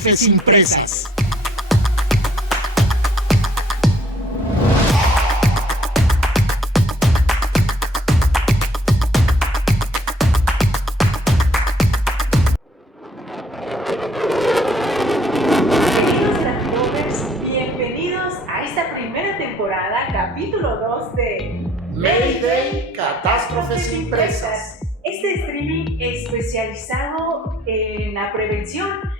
Catástrofes Impresas. Bienvenidos a esta primera temporada, capítulo 2 de Mayday, Catástrofes Impresas. Este streaming especializado en la prevención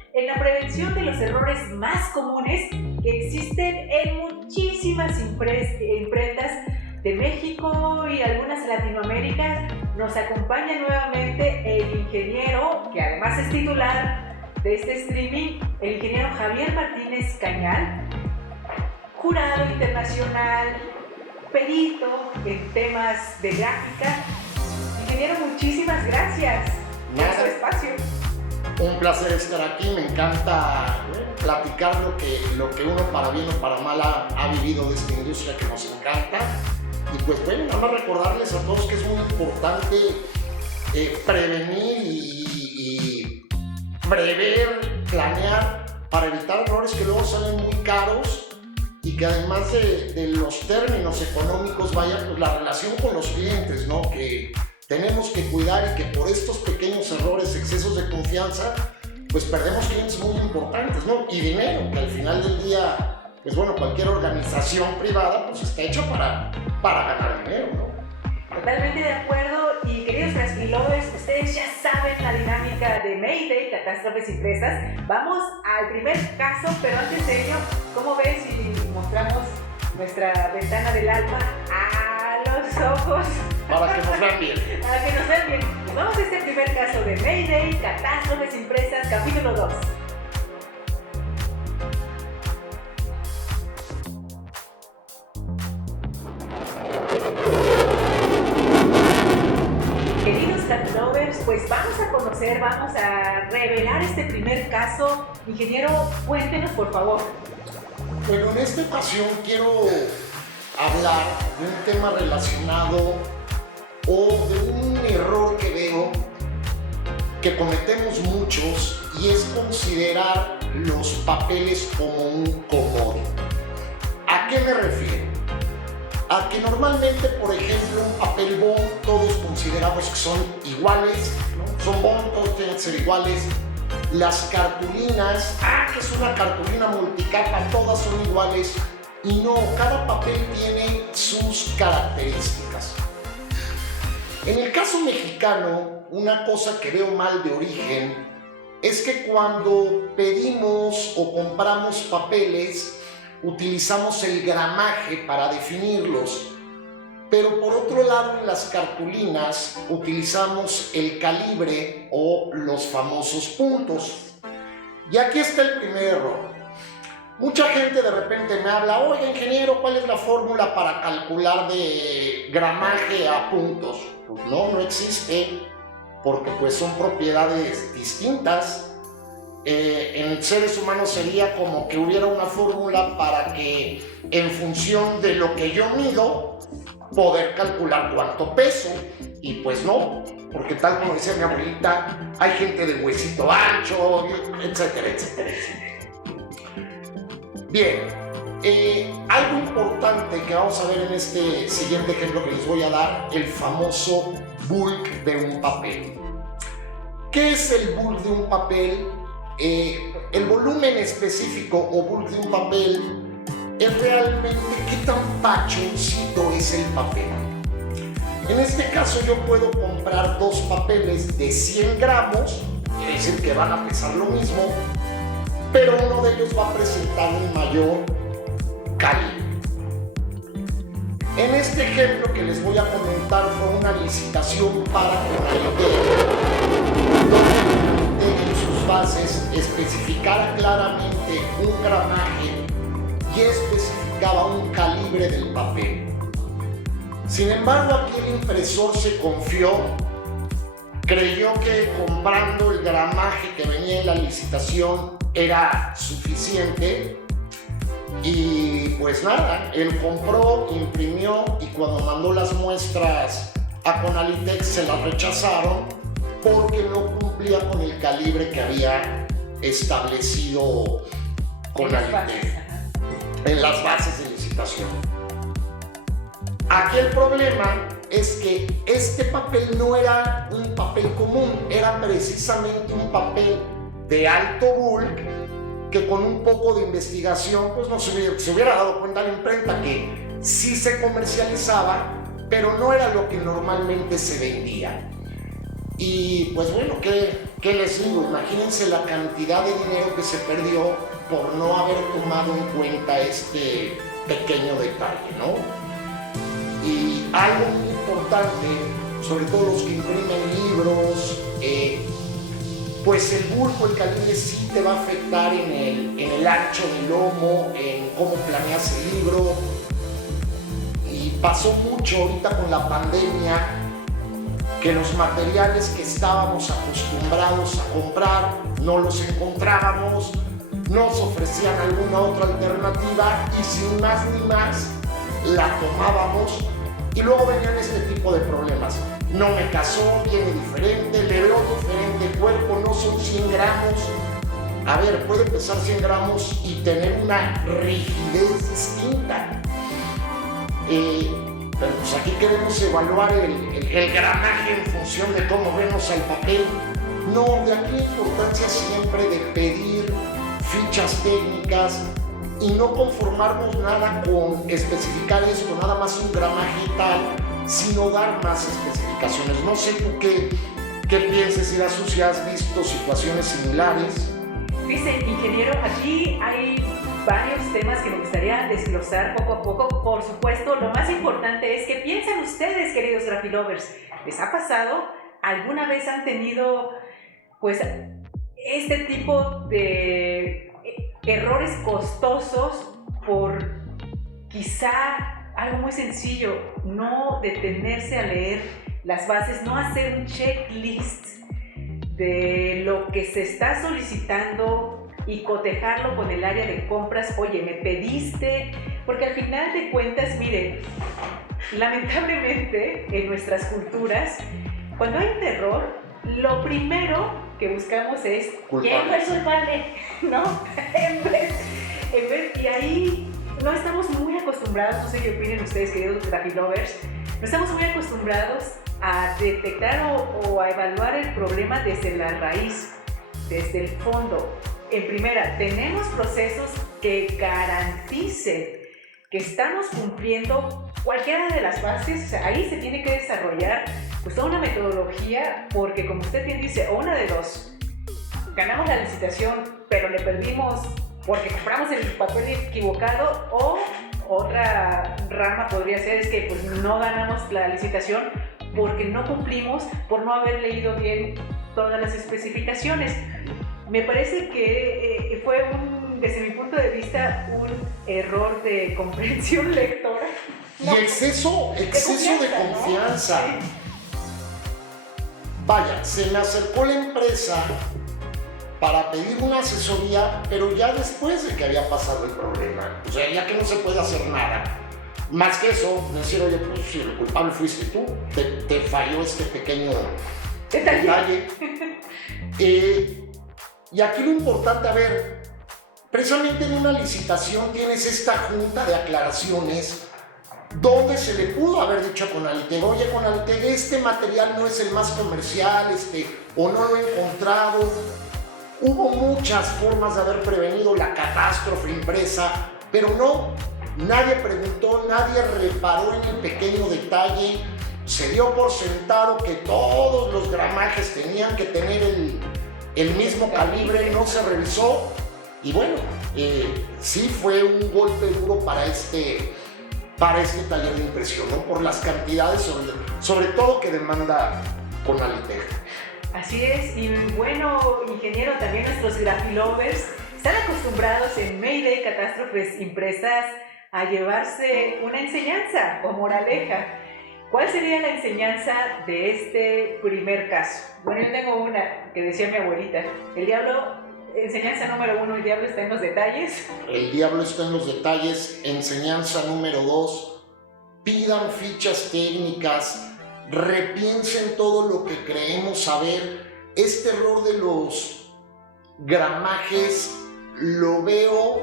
de los errores más comunes que existen en muchísimas imprentas de México y algunas de Latinoamérica. Nos acompaña nuevamente el ingeniero, que además es titular de este streaming, el ingeniero Javier Martínez Cañal, jurado internacional, perito en temas de gráfica. Ingeniero, muchísimas gracias por su espacio. Un placer estar aquí, me encanta platicar lo que uno para bien o para mal ha vivido de esta industria que nos encanta. Y pues bueno, nada más recordarles a todos que es muy importante prevenir y prever, planear para evitar errores que luego salen muy caros y que además de los términos económicos vayan pues, la relación con los clientes, ¿no? Que tenemos que cuidar y que por estos pequeños errores, excesos de confianza, pues perdemos clientes muy importantes, ¿no? Y dinero, que al final del día, pues bueno, cualquier organización privada pues está hecha para ganar dinero, ¿no? Totalmente de acuerdo. Y queridos Transfilovers, ustedes ya saben la dinámica de Mayday, Catástrofes Impresas. Vamos al primer caso, pero antes de ello, ¿cómo ven si mostramos nuestra ventana del alma a los ojos? Para que nos vean bien. Para que nos vean bien. Pues vamos a este primer caso de Mayday, Catástrofes Impresas, capítulo 2. Queridos Transfilovers, pues vamos a revelar este primer caso. Ingeniero, cuéntenos por favor. Bueno, en esta ocasión quiero hablar de un tema relacionado o de un error que veo que cometemos muchos y es considerar los papeles como un commodity. ¿A qué me refiero? A que normalmente, por ejemplo, un papel bond todos consideramos que son iguales, ¿no? Son bond, todos tienen que ser iguales. Las cartulinas, que es una cartulina multicapa, todas son iguales. Y no, cada papel tiene sus características. En el caso mexicano, una cosa que veo mal de origen es que cuando pedimos o compramos papeles, utilizamos el gramaje para definirlos, pero por otro lado en las cartulinas utilizamos el calibre o los famosos puntos. Y aquí está el primer error. Mucha gente de repente me habla, oye ingeniero, ¿cuál es la fórmula para calcular de gramaje a puntos? Pues no existe, porque pues son propiedades distintas. En seres humanos sería como que hubiera una fórmula para que en función de lo que yo mido poder calcular cuánto peso, y pues no, porque tal como decía mi abuelita, hay gente de huesito ancho, etcétera, etcétera, etcétera. Bien, algo importante que vamos a ver en este siguiente ejemplo que les voy a dar, el famoso bulk de un papel. ¿Qué es el bulk de un papel? El volumen específico o bulk de un papel es realmente qué tan pachoncito es el papel. En este caso yo puedo comprar dos papeles de 100 gramos, es decir que van a pesar lo mismo, pero uno de ellos va a presentar un mayor calibre. En este ejemplo que les voy a comentar fue una licitación para en sus bases especificara claramente un gramaje y especificaba un calibre del papel. Sin embargo, aquí el impresor se confió, creyó que comprando el gramaje que venía en la licitación era suficiente y pues nada, él compró, imprimió y cuando mandó las muestras a Conalitex se las rechazaron porque no cumplía con el calibre que había establecido con Alitec en las bases de licitación. Aquí el problema es que este papel no era un papel común, era precisamente un papel de alto bulk que con un poco de investigación pues no se hubiera dado cuenta la imprenta que sí se comercializaba, pero no era lo que normalmente se vendía. Y pues bueno, ¿qué les digo? Imagínense la cantidad de dinero que se perdió por no haber tomado en cuenta este pequeño detalle, ¿no? Y algo muy importante, sobre todo los que imprimen libros, pues el bulk, el calibre sí te va a afectar en el ancho del lomo, en cómo planeas el libro. Y pasó mucho ahorita con la pandemia, que los materiales que estábamos acostumbrados a comprar no los encontrábamos, nos ofrecían alguna otra alternativa y sin más ni más la tomábamos y luego venían este tipo de problemas. No me casó, viene diferente, le veo diferente el cuerpo, no son 100 gramos. A ver, puede pesar 100 gramos y tener una rigidez distinta. Pero pues aquí queremos evaluar el gramaje en función de cómo vemos al papel. No, de aquí la importancia siempre de pedir fichas técnicas y no conformarnos nada con especificar esto, nada más un gramaje y tal, sino dar más especificaciones. No sé tú qué pienses, Irasu, si has visto situaciones similares. Dice, ingeniero, aquí hay varios temas que me gustaría desglosar poco a poco. Por supuesto, lo más importante es que piensan ustedes, queridos Graphilovers. ¿Les ha pasado? ¿Alguna vez han tenido, pues, este tipo de errores costosos por quizá algo muy sencillo? No detenerse a leer las bases, no hacer un checklist de lo que se está solicitando y cotejarlo con el área de compras. Oye, me pediste, porque al final de cuentas, miren, lamentablemente en nuestras culturas, cuando hay un error, lo primero que buscamos es ¿quién fue el culpable? ¿No? Y ahí no estamos muy acostumbrados, no sé qué opinen ustedes, queridos Graphilovers, no estamos muy acostumbrados a detectar o a evaluar el problema desde la raíz, desde el fondo. En primera, tenemos procesos que garanticen que estamos cumpliendo cualquiera de las bases. O sea, ahí se tiene que desarrollar pues toda una metodología, porque como usted bien dice, o una de dos, ganamos la licitación pero le perdimos porque compramos el papel equivocado, o otra rama podría ser es que pues no ganamos la licitación porque no cumplimos por no haber leído bien todas las especificaciones. Me parece que fue desde mi punto de vista, un error de comprensión lectora. No, y exceso de confianza. ¿No? Sí. Vaya, se me acercó la empresa para pedir una asesoría, pero ya después de que había pasado el problema. O sea, ya que no se puede hacer nada. Más que eso, decir, oye, pues si el culpable fuiste tú, te falló este pequeño detalle. Y aquí lo importante, a ver, precisamente en una licitación tienes esta junta de aclaraciones donde se le pudo haber dicho a Conalitec, oye Conalitec, este material no es el más comercial, o no lo he encontrado. Hubo muchas formas de haber prevenido la catástrofe impresa, pero no, nadie preguntó, nadie reparó en el pequeño detalle. Se dio por sentado que todos los gramajes tenían que tener el mismo calibre, no se revisó. Y bueno, sí fue un golpe duro para este taller de impresión, ¿no? Por las cantidades, sobre todo que demanda Conalitec. Así es, y bueno, ingeniero, también nuestros Graphilovers están acostumbrados en Mayday Catástrofes Impresas a llevarse una enseñanza o moraleja. ¿Cuál sería la enseñanza de este primer caso? Bueno, yo tengo una que decía mi abuelita, enseñanza número 1, el diablo está en los detalles. El diablo está en los detalles. Enseñanza número 2, pidan fichas técnicas, repiensen todo lo que creemos saber. Este error gramajes lo veo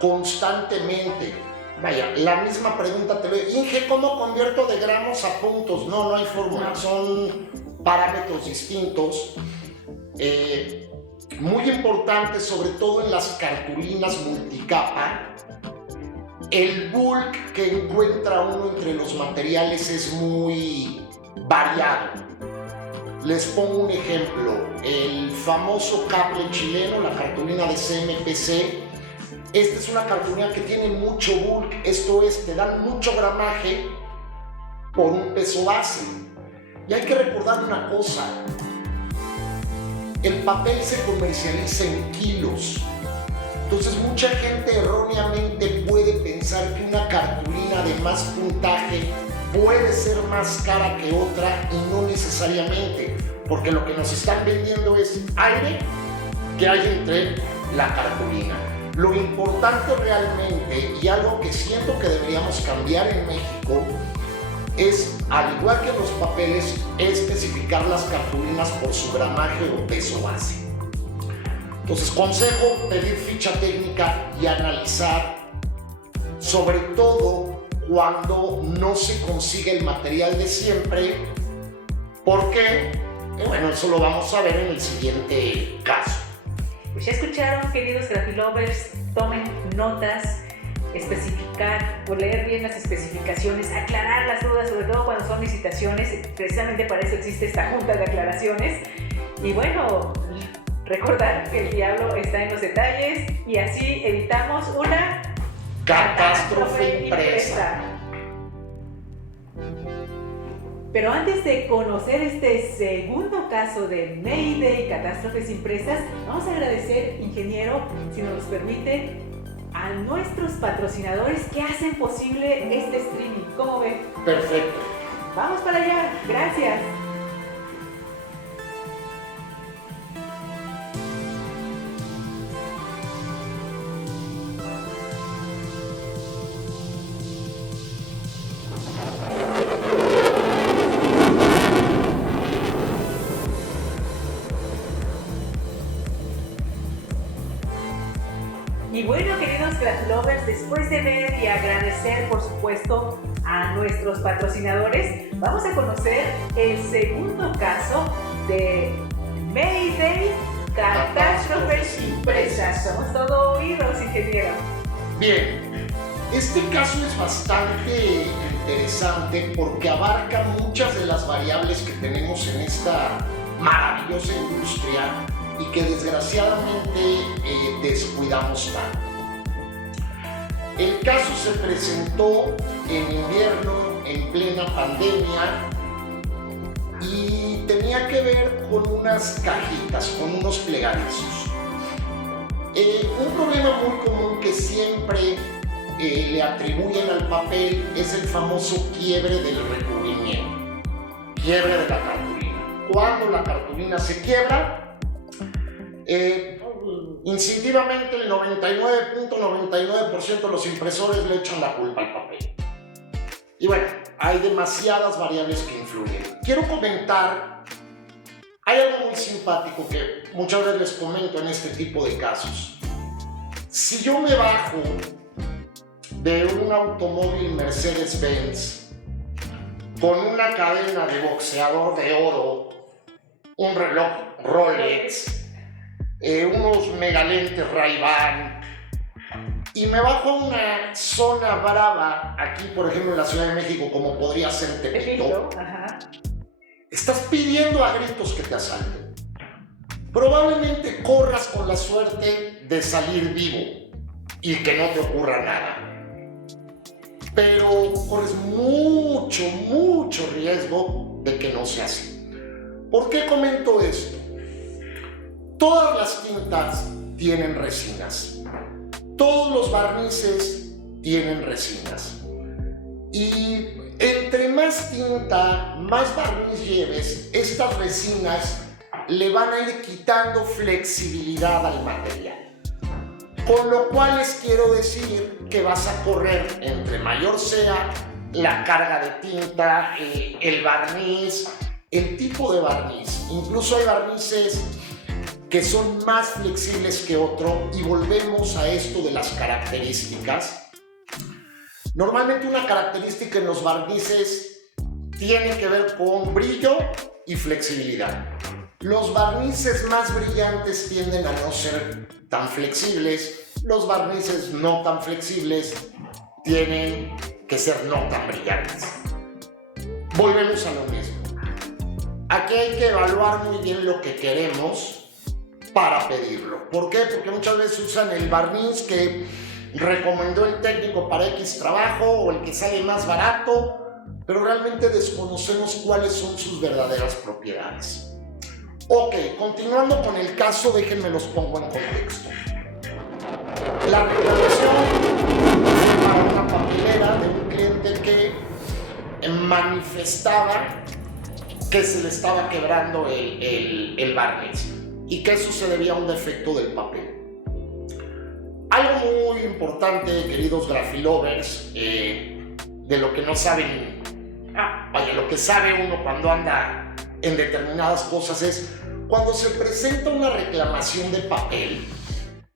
constantemente. Vaya, la misma pregunta te veo, Inge, ¿cómo convierto de gramos a puntos? No, no hay fórmula, son parámetros distintos. Muy importante, sobre todo en las cartulinas multicapa, el bulk que encuentra uno entre los materiales es muy variado. Les pongo un ejemplo, el famoso cable chileno, la cartulina de CMPC. Esta es una cartulina que tiene mucho bulk, esto es, te dan mucho gramaje por un peso base. Y hay que recordar una cosa, el papel se comercializa en kilos. Entonces mucha gente erróneamente puede pensar que una cartulina de más puntaje puede ser más cara que otra y no necesariamente, porque lo que nos están vendiendo es aire que hay entre la cartulina. Lo importante realmente, y algo que siento que deberíamos cambiar en México, es, al igual que los papeles, especificar las cartulinas por su gramaje o peso base. Entonces, consejo, pedir ficha técnica y analizar, sobre todo cuando no se consigue el material de siempre. ¿Por qué? Bueno, eso lo vamos a ver en el siguiente caso. Pues ya escucharon, queridos Grafilovers, tomen notas, especificar o leer bien las especificaciones, aclarar las dudas, sobre todo cuando son licitaciones. Precisamente para eso existe esta junta de aclaraciones. Y bueno, recordar que el diablo está en los detalles y así evitamos una catástrofe impresa. Pero antes de conocer este segundo caso de Mayday, catástrofes impresas, vamos a agradecer, ingeniero, si nos permite, a nuestros patrocinadores que hacen posible este streaming. ¿Cómo ven? Perfecto. Vamos para allá. Gracias. Y bueno, queridos Grafilovers, después de ver y agradecer, por supuesto, a nuestros patrocinadores, vamos a conocer el segundo caso de Mayday, catástrofes impresas. Somos todo oídos, ingeniero. Bien, este caso es bastante interesante porque abarca muchas de las variables que tenemos en esta maravillosa industria y que desgraciadamente descuidamos tanto. El caso se presentó en invierno, en plena pandemia, y tenía que ver con unas cajitas, con unos plegadizos. Un problema muy común que siempre le atribuyen al papel es el famoso quiebre del recubrimiento, quiebre de la cartulina. Cuando la cartulina se quiebra, instintivamente el 99.99% de los impresores le echan la culpa al papel. Y bueno, hay demasiadas variables que influyen. Quiero comentar, hay algo muy simpático que muchas veces les comento en este tipo de casos. Si yo me bajo de un automóvil Mercedes-Benz con una cadena de boxeador de oro, un reloj Rolex, unos megalentes Ray-Ban, y me bajo a una zona brava, aquí por ejemplo en la Ciudad de México, como podría ser Tepito, estás pidiendo a gritos que te asalten. Probablemente corras con la suerte de salir vivo y que no te ocurra nada, pero corres mucho riesgo de que no sea así. ¿Por qué comento esto? Todas las tintas tienen resinas, todos los barnices tienen resinas, y entre más tinta, más barniz lleves, estas resinas le van a ir quitando flexibilidad al material, con lo cual les quiero decir que vas a correr, entre mayor sea la carga de tinta, el barniz, el tipo de barniz. Incluso hay barnices que son más flexibles que otro, y volvemos a esto de las características. Normalmente una característica en los barnices tiene que ver con brillo y flexibilidad. Los barnices más brillantes tienden a no ser tan flexibles, los barnices no tan flexibles tienen que ser no tan brillantes. Volvemos a lo mismo. Aquí hay que evaluar muy bien lo que queremos para pedirlo. ¿Por qué? Porque muchas veces usan el barniz que recomendó el técnico para X trabajo o el que sale más barato, pero realmente desconocemos cuáles son sus verdaderas propiedades. Ok, continuando con el caso, déjenme los pongo en contexto. La reclamación fue para una papelera de un cliente que manifestaba que se le estaba quebrando el barniz y que eso se debía a un defecto del papel. Algo muy importante, queridos grafilovers, de lo que no saben, lo que sabe uno cuando anda en determinadas cosas es cuando se presenta una reclamación de papel.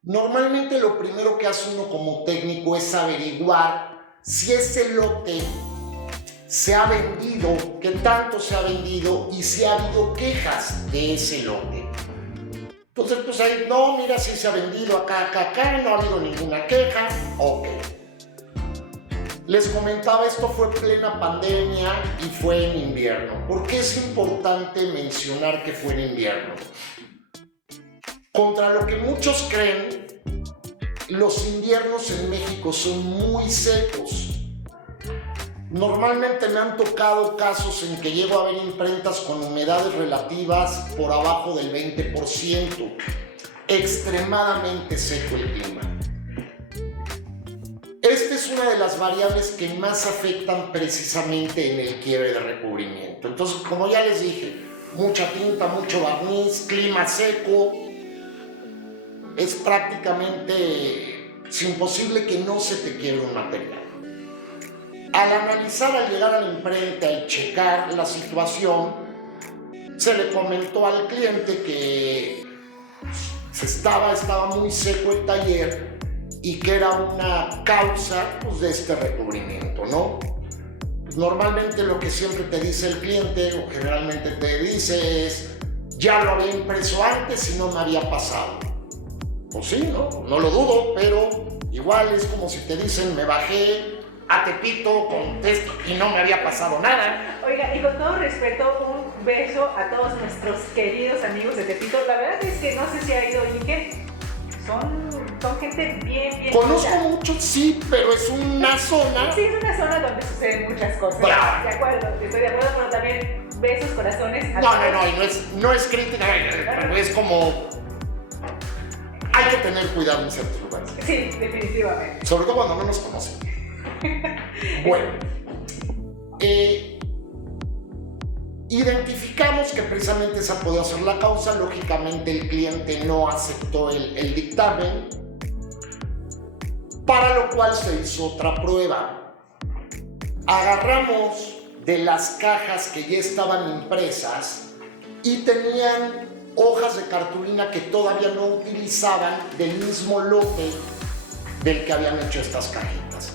Normalmente lo primero que hace uno como técnico es averiguar si ese lote se ha vendido, qué tanto se ha vendido y si ha habido quejas de ese lote. Entonces, pues ahí, no, mira, si se ha vendido acá, no ha habido ninguna queja, ok. Les comentaba, esto fue plena pandemia y fue en invierno. ¿Por qué es importante mencionar que fue en invierno? Contra lo que muchos creen, los inviernos en México son muy secos. Normalmente me han tocado casos en que llego a ver imprentas con humedades relativas por abajo del 20%. Extremadamente seco el clima. Esta es una de las variables que más afectan precisamente en el quiebre de recubrimiento. Entonces, como ya les dije, mucha tinta, mucho barniz, clima seco, es prácticamente imposible que no se te quiebre un material. Al analizar, al llegar a la imprenta y checar la situación, se le comentó al cliente que estaba muy seco el taller y que era una causa pues, de este recubrimiento, ¿no? Pues, normalmente lo que siempre te dice el cliente o generalmente te dice es ya lo había impreso antes y no me había pasado. Pues sí, no lo dudo, pero igual es como si te dicen me bajé a Tepito con esto y no me había pasado nada. Oiga, y con todo respeto, un beso a todos nuestros queridos amigos de Tepito. La verdad es que no sé si ha ido Inge. Son gente bien Conozco chida. muchos, sí, pero es una zona. Sí, es una zona donde suceden muchas cosas. Bravo. De acuerdo, estoy de acuerdo, pero también besos, corazones. No, y no es crítica, pero es como hay que tener cuidado en ciertos lugares. Sí, definitivamente. Sobre todo cuando no nos conocen. Bueno, identificamos que precisamente esa podía ser la causa. Lógicamente el cliente no aceptó el dictamen, para lo cual se hizo otra prueba. Agarramos de las cajas que ya estaban impresas y tenían hojas de cartulina que todavía no utilizaban del mismo lote del que habían hecho estas cajitas.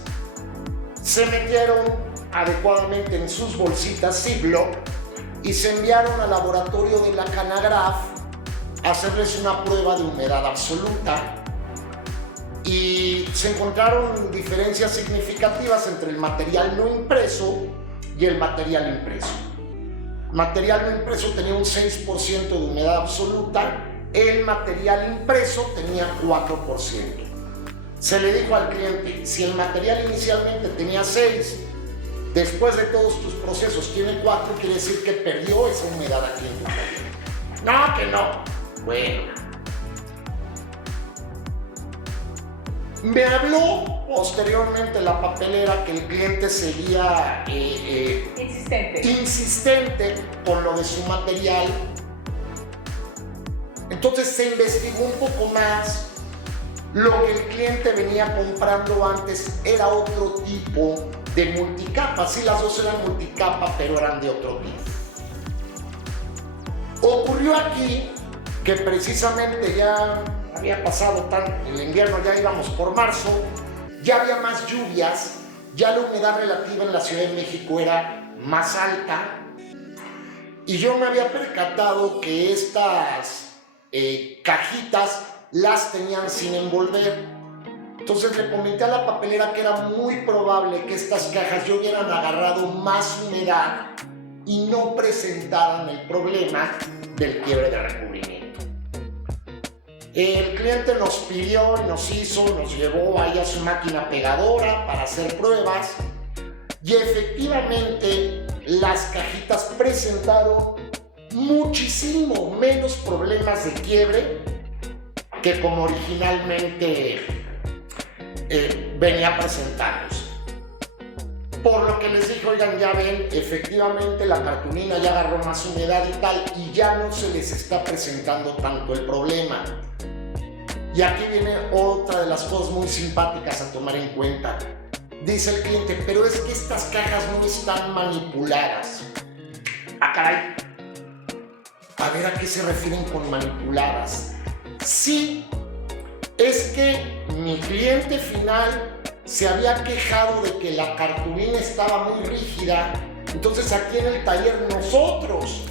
Se metieron adecuadamente en sus bolsitas Ziploc y se enviaron al laboratorio de la Canagraf a hacerles una prueba de humedad absoluta, y se encontraron diferencias significativas entre el material no impreso y el material impreso. El material no impreso tenía un 6% de humedad absoluta, el material impreso tenía 4%. Se le dijo al cliente, si el material inicialmente tenía 6, después de todos tus procesos tiene 4, quiere decir que perdió esa humedad aquí en tu taller. No, que no. Bueno. Me habló posteriormente la papelera que el cliente seguía insistente con lo de su material. Entonces se investigó un poco más. Lo que el cliente venía comprando antes era otro tipo de multicapa. Sí, las dos eran multicapa, pero eran de otro tipo. Ocurrió aquí que precisamente ya había pasado el invierno, ya íbamos por marzo, ya había más lluvias, ya la humedad relativa en la Ciudad de México era más alta, y yo me había percatado que estas cajitas las tenían sin envolver. Entonces le comenté a la papelera que era muy probable que estas cajas ya hubieran agarrado más humedad y no presentaran el problema del quiebre de recubrimiento. El cliente nos pidió, nos llevó ahí a su máquina pegadora para hacer pruebas, y efectivamente las cajitas presentaron muchísimo menos problemas de quiebre que como originalmente venía presentándose. Por lo que les dije, oigan, ya ven, efectivamente la cartulina ya agarró más humedad y tal, y ya no se les está presentando tanto el problema. Y aquí viene otra de las cosas muy simpáticas a tomar en cuenta. Dice el cliente, pero es que estas cajas no están manipuladas. Ah, caray. A ver, ¿a qué se refieren con manipuladas? Sí, es que mi cliente final se había quejado de que la cartulina estaba muy rígida, entonces aquí en el taller nosotros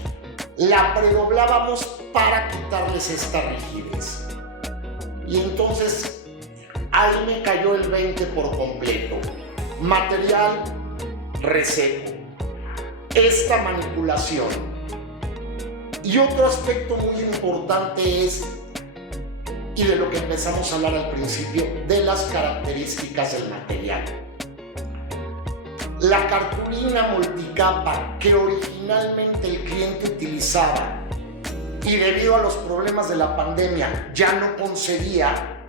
la predoblábamos para quitarles esta rigidez. Y entonces ahí me cayó el 20 por completo. Material reseco, esta manipulación. Y otro aspecto muy importante es, y de lo que empezamos a hablar al principio, de las características del material. La cartulina multicapa que originalmente el cliente utilizaba y debido a los problemas de la pandemia ya no concedía,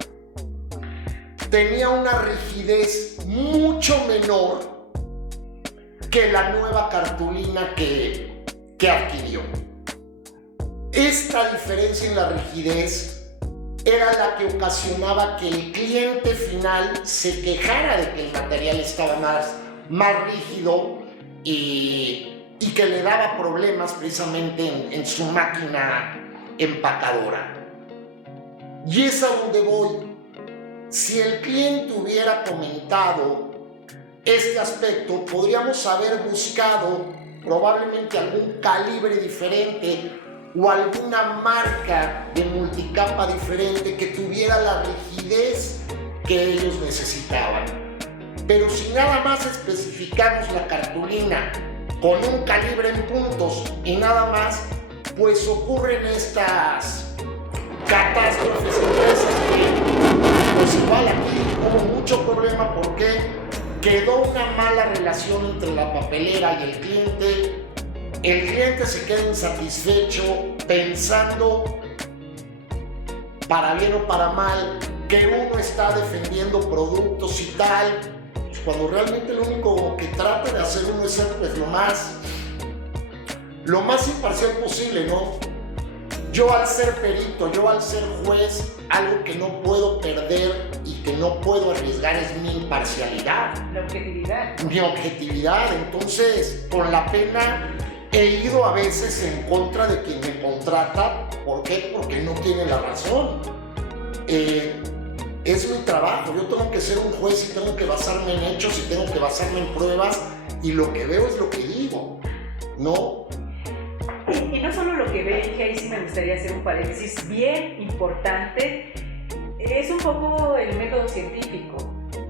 tenía una rigidez mucho menor que la nueva cartulina que adquirió. Esta diferencia en la rigidez era la que ocasionaba que el cliente final se quejara de que el material estaba más rígido y que le daba problemas precisamente en su máquina empacadora. Y es a donde voy. Si el cliente hubiera comentado este aspecto, podríamos haber buscado probablemente algún calibre diferente o alguna marca de multicapa diferente que tuviera la rigidez que ellos necesitaban. Pero si nada más especificamos la cartulina con un calibre en puntos y nada más, pues ocurren estas catástrofes empresas que pues igual aquí hubo mucho problema porque quedó una mala relación entre la papelera y el cliente. El cliente se queda insatisfecho pensando, para bien o para mal, que uno está defendiendo productos y tal, cuando realmente lo único que trata de hacer uno es ser pues, lo más imparcial posible, ¿no? Yo al ser perito, yo al ser juez, algo que no puedo perder y que no puedo arriesgar es mi imparcialidad. La objetividad. Mi objetividad. Entonces, con la pena he ido a veces en contra de quien me contrata. ¿Por qué? Porque no tiene la razón. Es mi trabajo. Yo tengo que ser un juez y tengo que basarme en hechos y tengo que basarme en pruebas y lo que veo es lo que digo, ¿no? Y no solo lo que ve, que ahí sí me gustaría hacer un paréntesis bien importante, es un poco el método científico.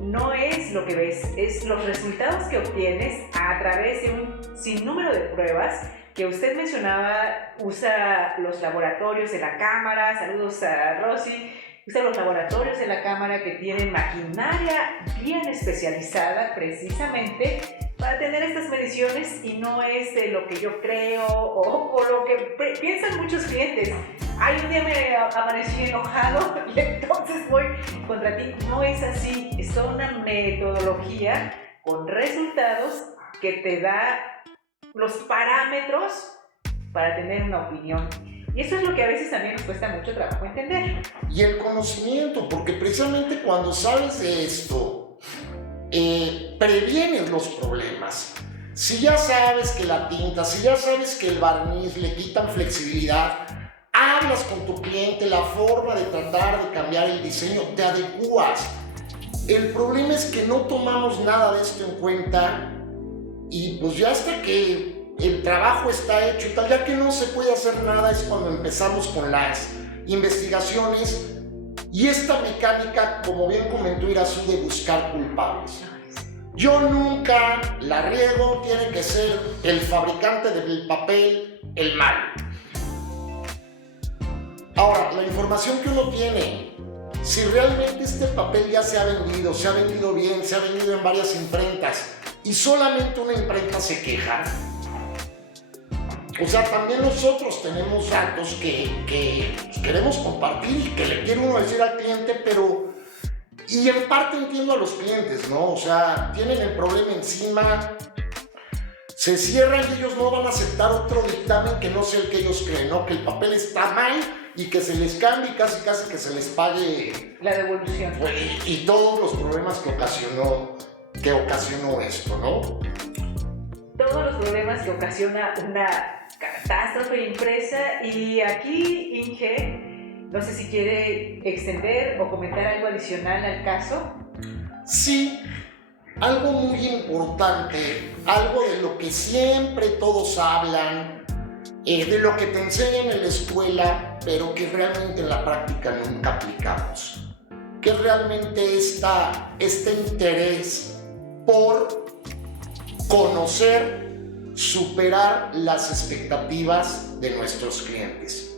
No es lo que ves, es los resultados que obtienes a través de un sinnúmero de pruebas que usted mencionaba. Usa los laboratorios de la cámara, saludos a Rosy, usa los laboratorios de la cámara que tienen maquinaria bien especializada precisamente para tener estas mediciones, y no es de lo que yo creo o lo que piensan muchos clientes. Ay, un día me amanecí enojado y entonces voy contra ti. No es así, es una metodología con resultados que te da los parámetros para tener una opinión. Y eso es lo que a veces también nos cuesta mucho trabajo entender. Y el conocimiento, porque precisamente cuando sabes de esto, previenes los problemas. Si ya sabes que la tinta, si ya sabes que el barniz le quitan flexibilidad, hablas con tu cliente, la forma de tratar de cambiar el diseño, te adecuas. El problema es que no tomamos nada de esto en cuenta y pues ya hasta que el trabajo está hecho y tal, ya que no se puede hacer nada es cuando empezamos con las investigaciones y esta mecánica, como bien comentó Irazú, de buscar culpables. Yo nunca la riego, tiene que ser el fabricante del papel el malo. Ahora, la información que uno tiene, si realmente este papel ya se ha vendido bien, se ha vendido en varias imprentas y solamente una imprenta se queja, o sea, también nosotros tenemos datos que queremos compartir y que le quiere uno decir al cliente, pero... Y en parte entiendo a los clientes, ¿no? O sea, tienen el problema encima, se cierran y ellos no van a aceptar otro dictamen que no sea el que ellos creen, ¿no? Que el papel está mal y que se les cambie y casi que se les pague... La devolución. Y todos los problemas que ocasionó esto, ¿no? Todos los problemas que ocasiona una catástrofe impresa. Y aquí, Inge, no sé si quiere extender o comentar algo adicional al caso. Sí, algo muy importante, algo de lo que siempre todos hablan, de lo que te enseñan en la escuela, pero que realmente en la práctica nunca aplicamos. Que realmente este interés por conocer, superar las expectativas de nuestros clientes.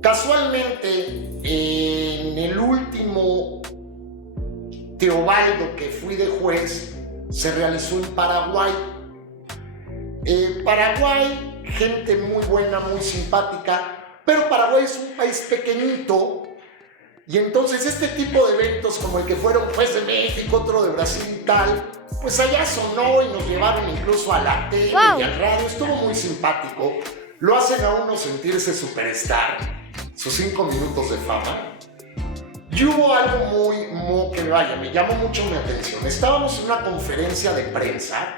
Casualmente, en el último Teobaldo que fui de juez, se realizó en Paraguay. Paraguay, gente muy buena, muy simpática, pero Paraguay es un país pequeñito y entonces este tipo de eventos como el que fueron juez de México, otro de Brasil y tal, pues allá sonó y nos llevaron incluso a la tele y al radio, estuvo muy simpático, lo hacen a uno sentirse superstar, sus 5 minutos de fama. Y hubo algo que vaya, me llamó mucho mi atención. Estábamos en una conferencia de prensa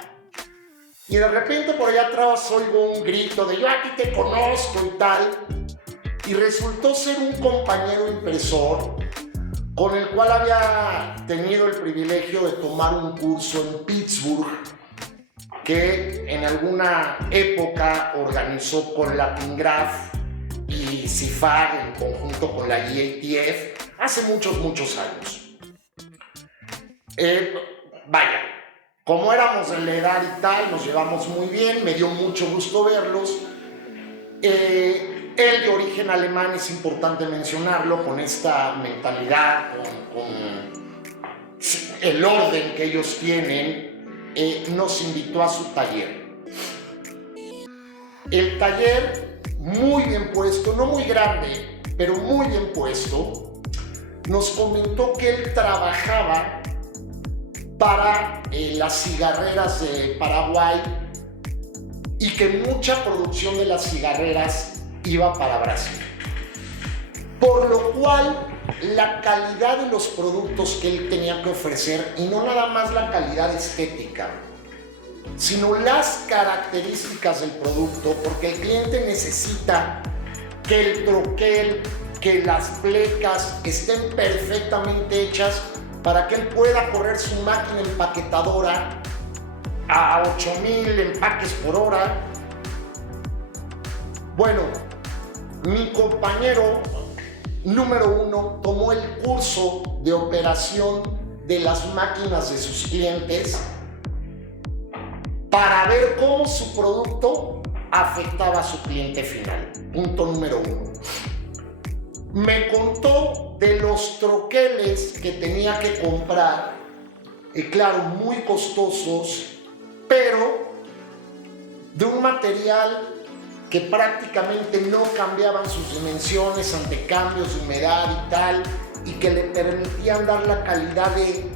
y de repente por allá atrás oigo un grito de yo aquí te conozco y tal, y resultó ser un compañero impresor con el cual había tenido el privilegio de tomar un curso en Pittsburgh que en alguna época organizó con Latingraph y CIFAG en conjunto con la IATF hace muchos años. Vaya, como éramos de la edad y tal, nos llevamos muy bien, me dio mucho gusto verlos. Él de origen alemán, es importante mencionarlo, con esta mentalidad, con el orden que ellos tienen, nos invitó a su taller. El taller, muy bien puesto, no muy grande, pero muy bien puesto, nos comentó que él trabajaba para las cigarreras de Paraguay y que mucha producción de las cigarreras iba para Brasil. Por lo cual, la calidad de los productos que él tenía que ofrecer, y no nada más la calidad estética, sino las características del producto, porque el cliente necesita que el troquel, que las plecas estén perfectamente hechas para que él pueda correr su máquina empaquetadora a 8,000 empaques por hora. Bueno, mi compañero número 1 tomó el curso de operación de las máquinas de sus clientes para ver cómo su producto afectaba a su cliente final. Punto número 1. Me contó de los troqueles que tenía que comprar, claro, muy costosos, pero de un material que prácticamente no cambiaban sus dimensiones ante cambios de humedad y tal, y que le permitían dar la calidad de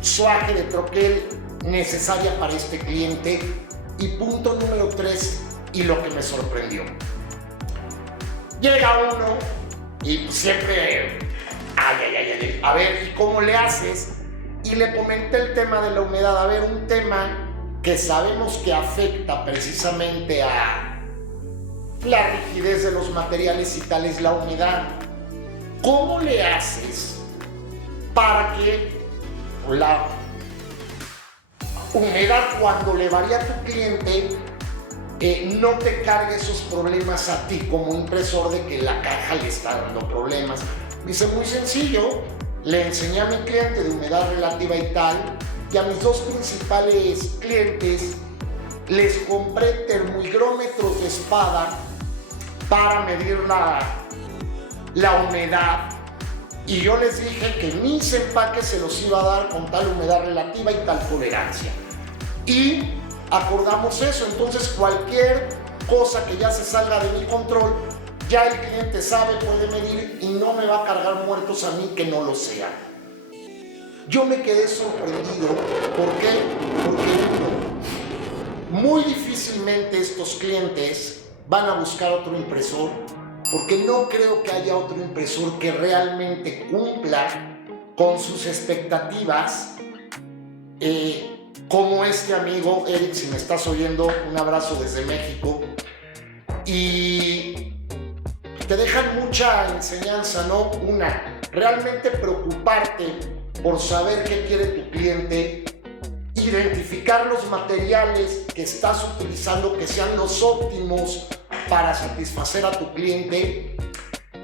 suaje de troquel necesaria para este cliente. Y punto número 3, y lo que me sorprendió. Llega uno y siempre, a ver, ¿y cómo le haces? Y le comenté el tema de la humedad. A ver, un tema que sabemos que afecta precisamente a la rigidez de los materiales y tal es la humedad. ¿Cómo le haces para que la humedad, cuando le varía a tu cliente, no te cargue esos problemas a ti como impresor de que la caja le está dando problemas? Dice, muy sencillo, le enseñé a mi cliente de humedad relativa y tal, y a mis dos principales clientes les compré termohigrómetros de espada para medir la humedad, y yo les dije que mis empaques se los iba a dar con tal humedad relativa y tal tolerancia, y acordamos eso. Entonces cualquier cosa que ya se salga de mi control, ya el cliente sabe, puede medir y no me va a cargar muertos a mí que no lo sean. Yo me quedé sorprendido. ¿Por qué? Porque muy difícilmente estos clientes van a buscar otro impresor, porque no creo que haya otro impresor que realmente cumpla con sus expectativas, como este amigo Eric. Si me estás oyendo, un abrazo desde México. Y te dejan mucha enseñanza, ¿no? Una, realmente preocuparte por saber qué quiere tu cliente, identificar los materiales que estás utilizando que sean los óptimos para satisfacer a tu cliente,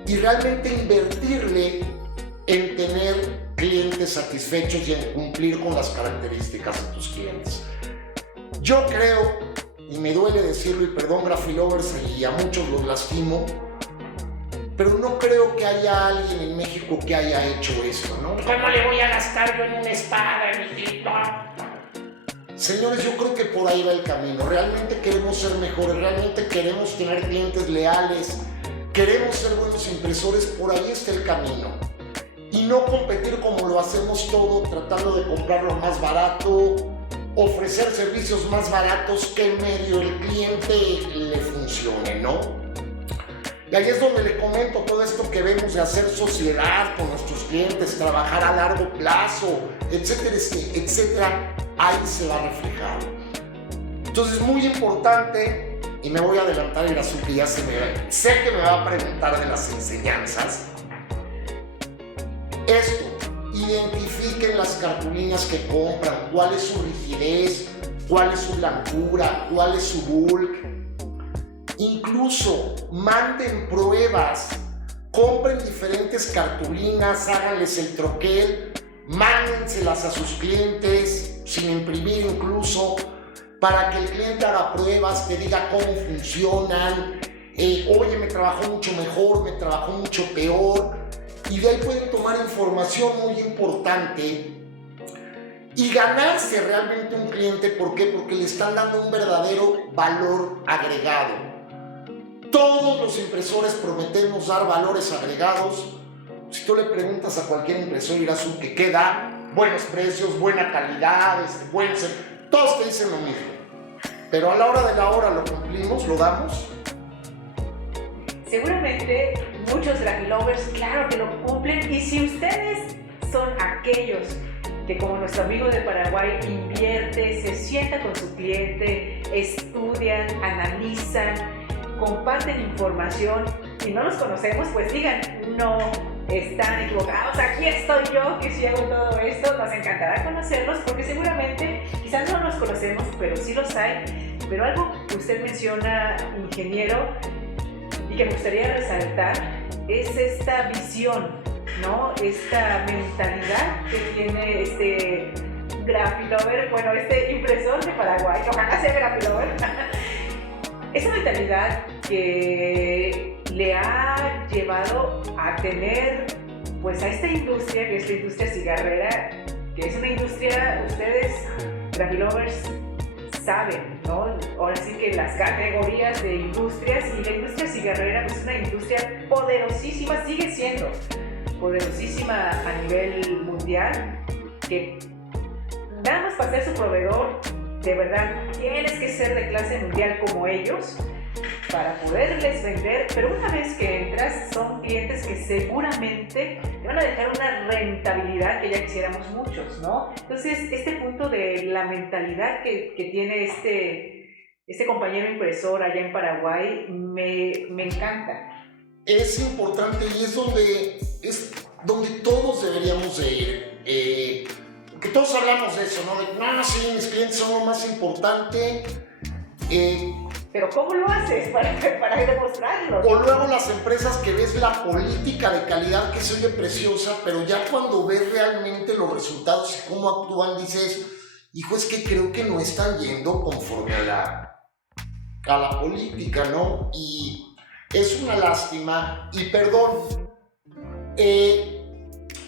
y realmente invertirle en tener clientes satisfechos y en cumplir con las características de tus clientes. Yo creo, y me duele decirlo, y perdón Graphilovers, y a muchos los lastimo, pero no creo que haya alguien en México que haya hecho esto, ¿no? ¿Cómo le voy a gastar yo en una espada, mijito? Señores, yo creo que por ahí va el camino. Realmente queremos ser mejores, realmente queremos tener clientes leales, queremos ser buenos impresores, por ahí está el camino. Y no competir como lo hacemos todo, tratando de comprar lo más barato, ofrecer servicios más baratos que en medio el cliente le funcione, ¿no? Y ahí es donde le comento todo esto que vemos de hacer sociedad con nuestros clientes, trabajar a largo plazo, etcétera, etcétera. Ahí se va reflejado. Entonces, muy importante, y me voy a adelantar el asunto, que ya sé que me va a preguntar de las enseñanzas. Esto, identifiquen las cartulinas que compran, cuál es su rigidez, cuál es su blancura, cuál es su bulk. Incluso manden pruebas, compren diferentes cartulinas, háganles el troquel, mándenselas a sus clientes sin imprimir incluso, para que el cliente haga pruebas, te diga cómo funcionan. Oye, me trabajó mucho mejor, me trabajó mucho peor, y de ahí pueden tomar información muy importante y ganarse realmente un cliente. ¿Por qué? Porque le están dando un verdadero valor agregado. Todos los impresores prometemos dar valores agregados. Si tú le preguntas a cualquier impresor, dirás que queda buenos precios, buena calidad, todos te dicen lo mismo. Pero a la hora de la hora lo cumplimos, lo damos. Seguramente muchos Graphilovers, claro que lo cumplen, y si ustedes son aquellos que, como nuestro amigo de Paraguay, invierte, se sienta con su cliente, estudian, analizan, comparten información y no los conocemos, pues digan, no están equivocados, aquí estoy yo que si hago todo esto. Nos encantará conocerlos, porque seguramente quizás no los conocemos, pero sí los hay. Pero algo que usted menciona, ingeniero, y que me gustaría resaltar, es esta visión, ¿no? Esta mentalidad que tiene este Graphilover, bueno, este impresor de Paraguay, que ojalá sea Graphilover. Esa mentalidad que le ha llevado a tener, pues, a esta industria, que es la industria cigarrera, que es una industria, ustedes, Graphilovers, saben, ¿no? Ahora sí que las categorías de industrias, y la industria cigarrera es una industria poderosísima, sigue siendo poderosísima a nivel mundial, que nada más para ser su proveedor, de verdad, tienes que ser de clase mundial como ellos para poderles vender, pero una vez que entras, son clientes que seguramente te van a dejar una rentabilidad que ya quisiéramos muchos, ¿no? Entonces, este punto de la mentalidad que tiene este compañero impresor allá en Paraguay me encanta. Es importante y es donde todos deberíamos de ir. Que todos hablamos de eso, ¿no? De no, sí, mis clientes son lo más importante. Pero ¿cómo lo haces para demostrarlo? O luego las empresas que ves la política de calidad que se oye preciosa, pero ya cuando ves realmente los resultados y cómo actúan, dices, hijo, es que creo que no están yendo conforme a la política, ¿no? Y es una lástima, y perdón,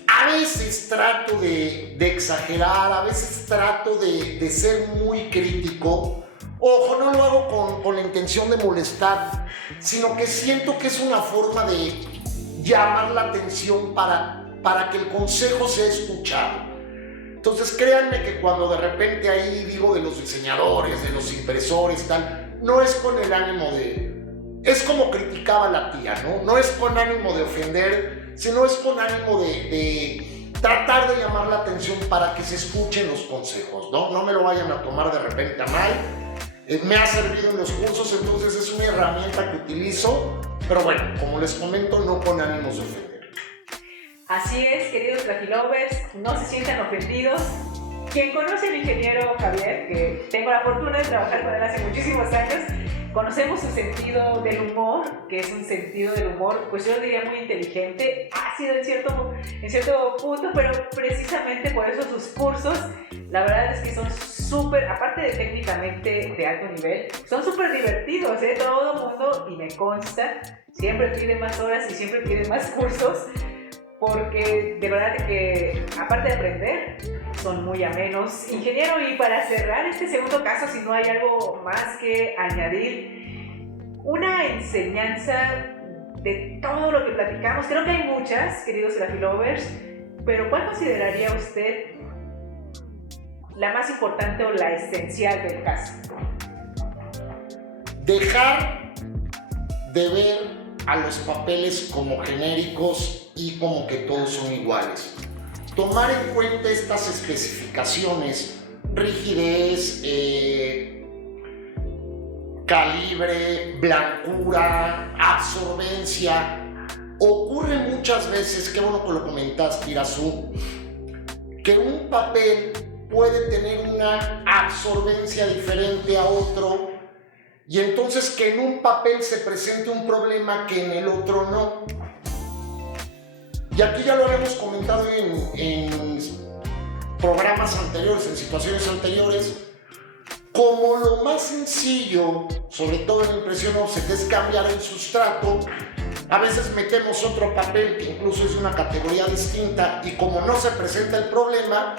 a veces trato de exagerar, a veces trato de ser muy crítico. Ojo, no lo hago con la intención de molestar, sino que siento que es una forma de llamar la atención para que el consejo sea escuchado. Entonces créanme que cuando de repente ahí digo de los diseñadores, de los impresores, tal, no es con el ánimo de... Es como criticaba la tía, ¿no? No es con ánimo de ofender, sino es con ánimo de tratar de llamar la atención para que se escuchen los consejos, ¿no? No me lo vayan a tomar de repente a mal. Me ha servido en los cursos, entonces es una herramienta que utilizo, pero bueno, como les comento, no con ánimos de ofender. Así es, queridos Trafilovers, no se sientan ofendidos. Quien conoce al ingeniero Javier, que tengo la fortuna de trabajar con él hace muchísimos años, conocemos su sentido del humor, que es un sentido del humor, pues yo diría muy inteligente, ácido en cierto punto, pero precisamente por eso sus cursos, la verdad es que son súper, aparte de técnicamente de alto nivel, son súper divertidos, todo el mundo, y me consta, siempre pide más horas y siempre pide más cursos, porque de verdad que, aparte de aprender, son muy amenos. Ingeniero, y para cerrar este segundo caso, si no hay algo más que añadir, una enseñanza de todo lo que platicamos, creo que hay muchas, queridos Trafilovers, pero ¿cuál consideraría usted la más importante o la esencial del caso? Dejar de ver a los papeles como genéricos y como que todos son iguales. Tomar en cuenta estas especificaciones, rigidez, calibre, blancura, absorbencia. Ocurre muchas veces, qué bueno que lo comentaste, Irazú, que un papel puede tener una absorbencia diferente a otro y entonces que en un papel se presente un problema que en el otro no. Y aquí ya lo habíamos comentado en programas anteriores, en situaciones anteriores, como lo más sencillo, sobre todo en impresión offset, es cambiar el sustrato. A veces metemos otro papel que incluso es una categoría distinta y como no se presenta el problema,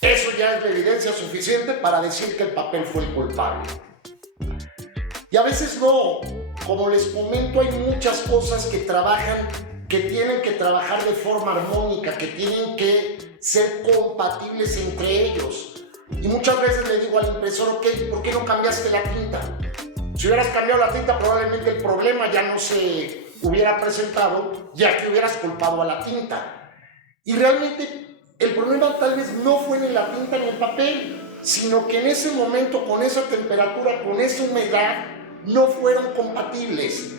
eso ya es la evidencia suficiente para decir que el papel fue el culpable. Y a veces no, como les comento, hay muchas cosas que tienen que trabajar de forma armónica, que tienen que ser compatibles entre ellos. Y muchas veces le digo al impresor, ok, ¿por qué no cambiaste la tinta? Si hubieras cambiado la tinta, probablemente el problema ya no se hubiera presentado, ya que hubieras culpado a la tinta. Y realmente el problema tal vez no fue ni la tinta ni el papel, sino que en ese momento, con esa temperatura, con esa humedad, no fueron compatibles.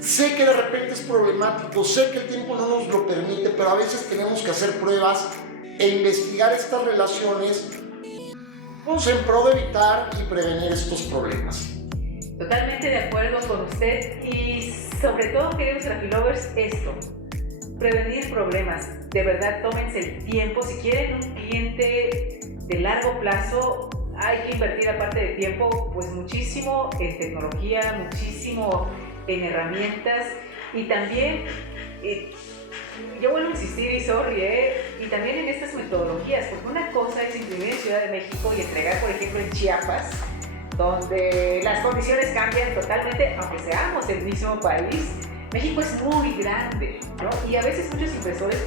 Sé que de repente es problemático, sé que el tiempo no nos lo permite, pero a veces tenemos que hacer pruebas e investigar estas relaciones, pues en pro de evitar y prevenir estos problemas. Totalmente de acuerdo con usted y sobre todo, queridos Trafilovers, esto, prevenir problemas. De verdad, tómense el tiempo. Si quieren un cliente de largo plazo, hay que invertir aparte de tiempo, pues muchísimo en tecnología, muchísimo en herramientas y también, yo vuelvo a insistir y sorry, y también en estas metodologías, porque una cosa es imprimir en Ciudad de México y entregar, por ejemplo, en Chiapas, donde las condiciones cambian totalmente, aunque seamos el mismo país. México es muy grande, ¿no? Y a veces muchos impresores,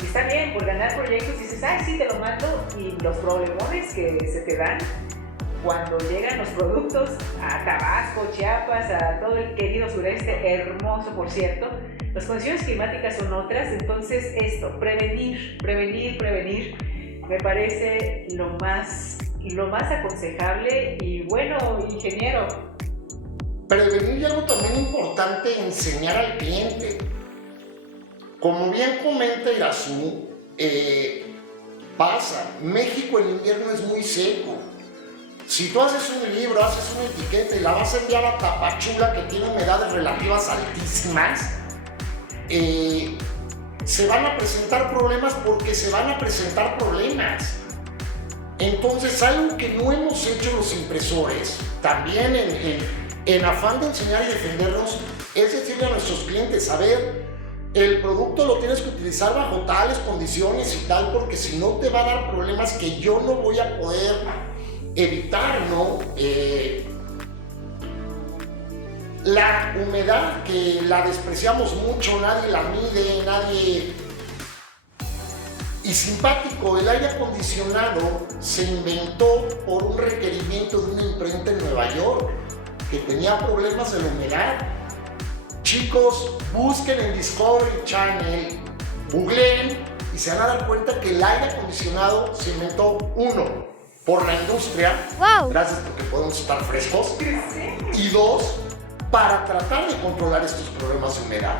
y está bien, por ganar proyectos, dices, ay, sí, te lo mando, y los problemones que se te dan cuando llegan los productos a Tabasco, Chiapas, a todo el querido sureste, hermoso por cierto, las condiciones climáticas son otras, entonces esto, prevenir, me parece lo más lo más aconsejable y bueno, ingeniero. Prevenir, y algo también importante, enseñar al cliente. Como bien comenta Irazú, pasa, México en invierno es muy seco. Si tú haces un libro, haces una etiqueta y la vas a enviar a Tapachula, que tiene humedades relativas altísimas, se van a presentar problemas porque se van a presentar problemas. Entonces, algo que no hemos hecho los impresores, también en afán de enseñar y defendernos, es decirle a nuestros clientes, a ver, el producto lo tienes que utilizar bajo tales condiciones y tal, porque si no te va a dar problemas que yo no voy a poder evitar, ¿no? La humedad, que la despreciamos mucho, nadie la mide, nadie... Y simpático, el aire acondicionado se inventó por un requerimiento de una imprenta en Nueva York que tenía problemas de la humedad. Chicos, busquen en Discovery Channel, googleen y se van a dar cuenta que el aire acondicionado se inventó, uno, por la industria, gracias porque podemos estar frescos, y dos, para tratar de controlar estos problemas de humedad.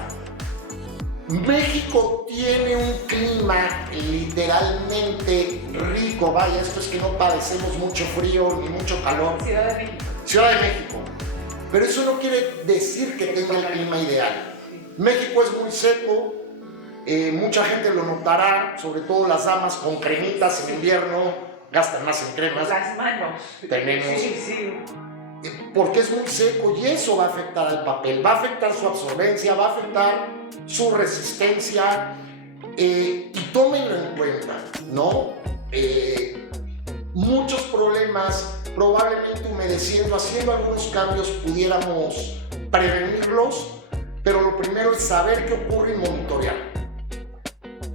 México tiene un clima literalmente rico, vaya, esto es que no padecemos mucho frío ni mucho calor. Ciudad de México. Ciudad de México. Pero eso no quiere decir que tenga el clima ideal. México es muy seco, mucha gente lo notará, sobre todo las damas con cremitas en invierno, gastan más en cremas. Las manos. Tenemos. Sí. Porque es muy seco y eso va a afectar al papel, va a afectar su absorbencia, va a afectar su resistencia, y tómenlo en cuenta, ¿no? Muchos problemas, probablemente humedeciendo, haciendo algunos cambios pudiéramos prevenirlos, pero lo primero es saber qué ocurre y monitorear.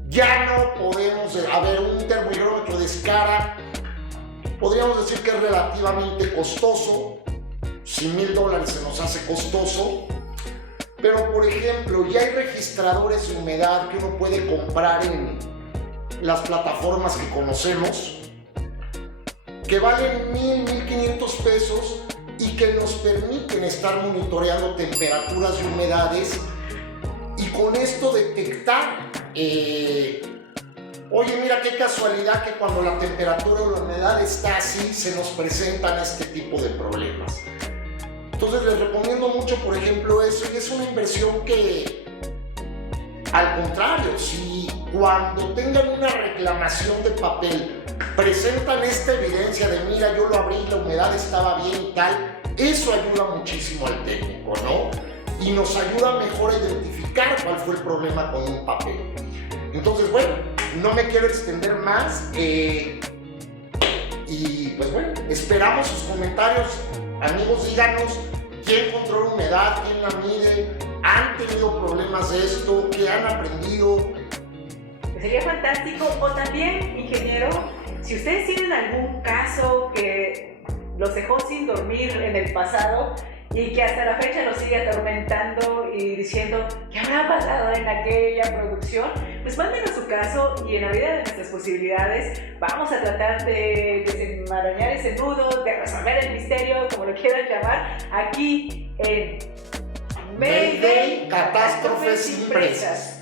Ya no podemos, a ver, un termohigrómetro de escara, podríamos decir que es relativamente costoso, si $1,000 se nos hace costoso, pero por ejemplo ya hay registradores de humedad que uno puede comprar en las plataformas que conocemos, que valen $1,000, $1,500 y que nos permiten estar monitoreando temperaturas y humedades y con esto detectar, oye, mira qué casualidad que cuando la temperatura o la humedad está así se nos presentan este tipo de problemas. Entonces les recomiendo mucho, por ejemplo, eso, y es una inversión que, al contrario, si cuando tengan una reclamación de papel presentan esta evidencia de mira, yo lo abrí, la humedad estaba bien y tal, eso ayuda muchísimo al técnico, ¿no? Y nos ayuda mejor a identificar cuál fue el problema con un papel. Entonces, bueno, no me quiero extender más, y pues bueno, esperamos sus comentarios. Amigos, díganos quién controla humedad, quién la mide, han tenido problemas de esto, qué han aprendido. Sería fantástico. O también, ingeniero, si ustedes tienen algún caso que los dejó sin dormir en el pasado y que hasta la fecha los sigue atormentando y diciendo ¿qué habrá pasado en aquella producción? Pues mándenos su caso y en la medida de nuestras posibilidades vamos a tratar de desenmarañar ese nudo, de resolver el misterio, como lo quieran llamar, aquí en Mayday, Catástrofes Impresas.